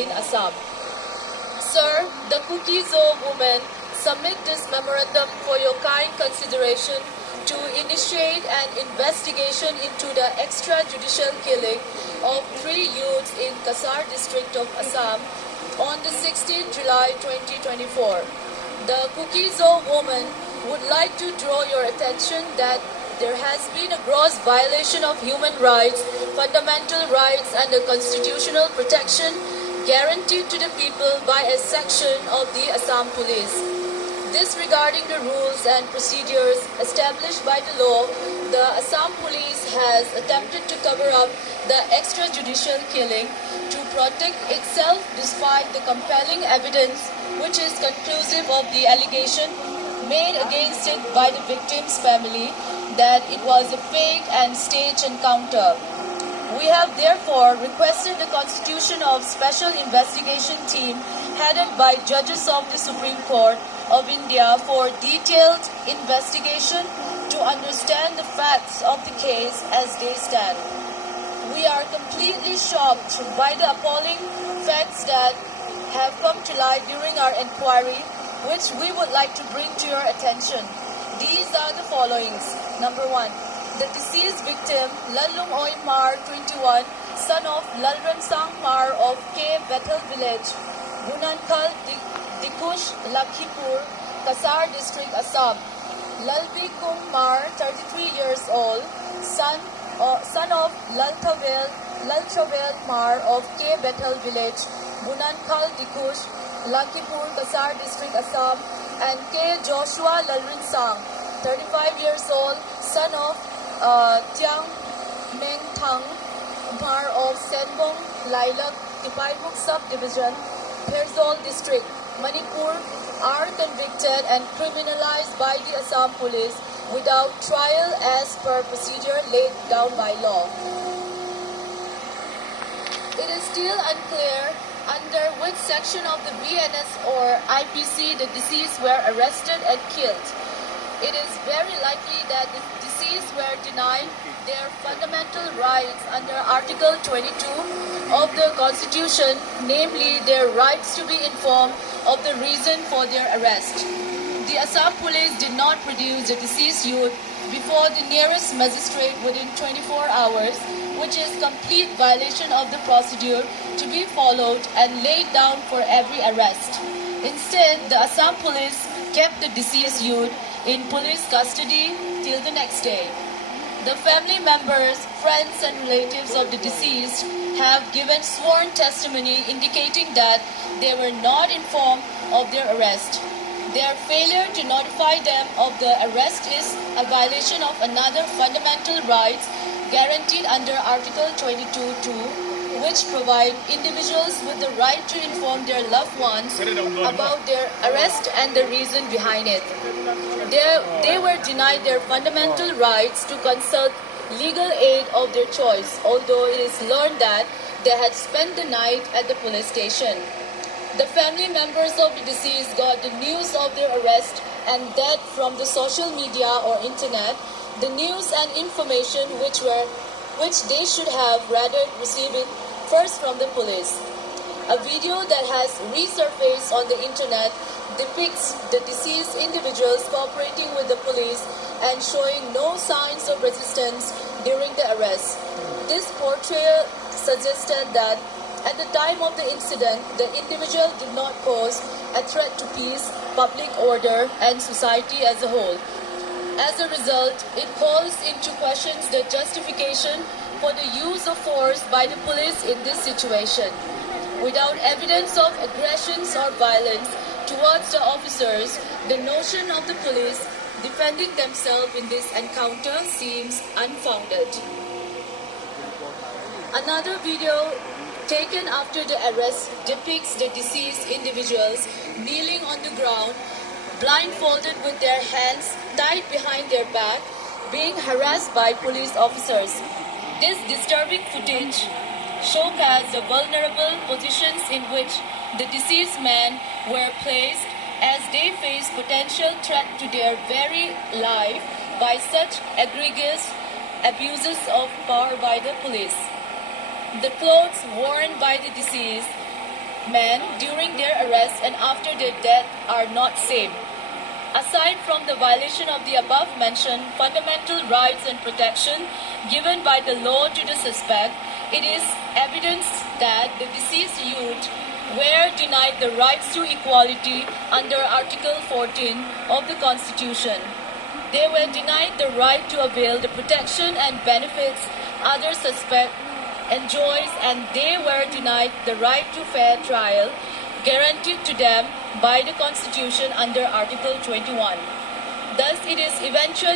in Assam. Sir, the Kuki-Zo women submit this memorandum for your kind consideration to initiate an investigation into the extrajudicial killing of 3 youths in Kasar district of Assam on the 16th July 2024. The Kuki-Zo women would like to draw your attention that there has been a gross violation of human rights, fundamental rights and the constitutional protection guaranteed to the people by a section of the Assam Police. Disregarding the rules and procedures established by the law, the Assam Police has attempted to cover up the extrajudicial killing to protect itself despite the compelling evidence which is conclusive of the allegation made against it by the victim's family that it was a fake and staged encounter. We have therefore requested the constitution of Special Investigation Team headed by judges of the Supreme Court of India for detailed investigation to understand the facts of the case as they stand. We are completely shocked by the appalling facts that have come to light during our inquiry, which we would like to bring to your attention. These are the followings. Number 1. The deceased victim, Lalung Oi Mar, 21, son of Lalransang Mar of K. Bethel Village, Bunankal, Dikush, Lakhipur, Kasar District, Assam. Lalbi Kung Mar, 33 years old, son of Lalchavel Mar of K. Bethel Village, Bunankal, Dikush, Lakhipur, Kasar District, Assam, and K. Joshua Lalrinsang, 35 years old, son of Tiang Meng Thang Mar of Senbong, Lailak, Tipaimuk Subdivision, Perzol District, Manipur, are convicted and criminalized by the Assam Police without trial as per procedure laid down by law. It is still unclear under which section of the BNS or IPC the deceased were arrested and killed. It is very likely that the deceased were denied their fundamental rights under Article 22 of the Constitution, namely their rights to be informed of the reason for their arrest. The Assam Police did not produce the deceased youth before the nearest magistrate within 24 hours, which is complete violation of the procedure to be followed and laid down for every arrest. Instead, the Assam Police kept the deceased youth in police custody till the next day. The family members, friends and relatives of the deceased have given sworn testimony indicating that they were not informed of their arrest. Their failure to notify them of the arrest is a violation of another fundamental rights guaranteed under Article 22(2), which provide individuals with the right to inform their loved ones about their arrest and the reason behind it. They were denied their fundamental rights to consult legal aid of their choice, although it is learned that they had spent the night at the police station. The family members of the deceased got the news of their arrest and death from the social media or internet, the news and information which they should have rather received it first from the police. A video that has resurfaced on the internet depicts the deceased individuals cooperating with the police and showing no signs of resistance during the arrest. This portrayal suggested that at the time of the incident, the individual did not pose a threat to peace, public order, and society as a whole. As a result, it calls into question the justification for the use of force by the police in this situation. Without evidence of aggressions or violence towards the officers, the notion of the police defending themselves in this encounter seems unfounded. Another video taken after the arrest depicts the deceased individuals kneeling on the ground, blindfolded with their hands tied behind their back, being harassed by police officers. This disturbing footage showcases the vulnerable positions in which the deceased men were placed as they faced potential threat to their very life by such egregious abuses of power by the police. The clothes worn by the deceased men during their arrest and after their death are not same. Aside from the violation of the above-mentioned fundamental rights and protection given by the law to the suspect, it is evidence that the deceased youth were denied the rights to equality under Article 14 of the Constitution. They were denied the right to avail the protection and benefits other suspects enjoys, and they were denied the right to fair trial guaranteed to them by the Constitution under Article 21. Thus, it is eventually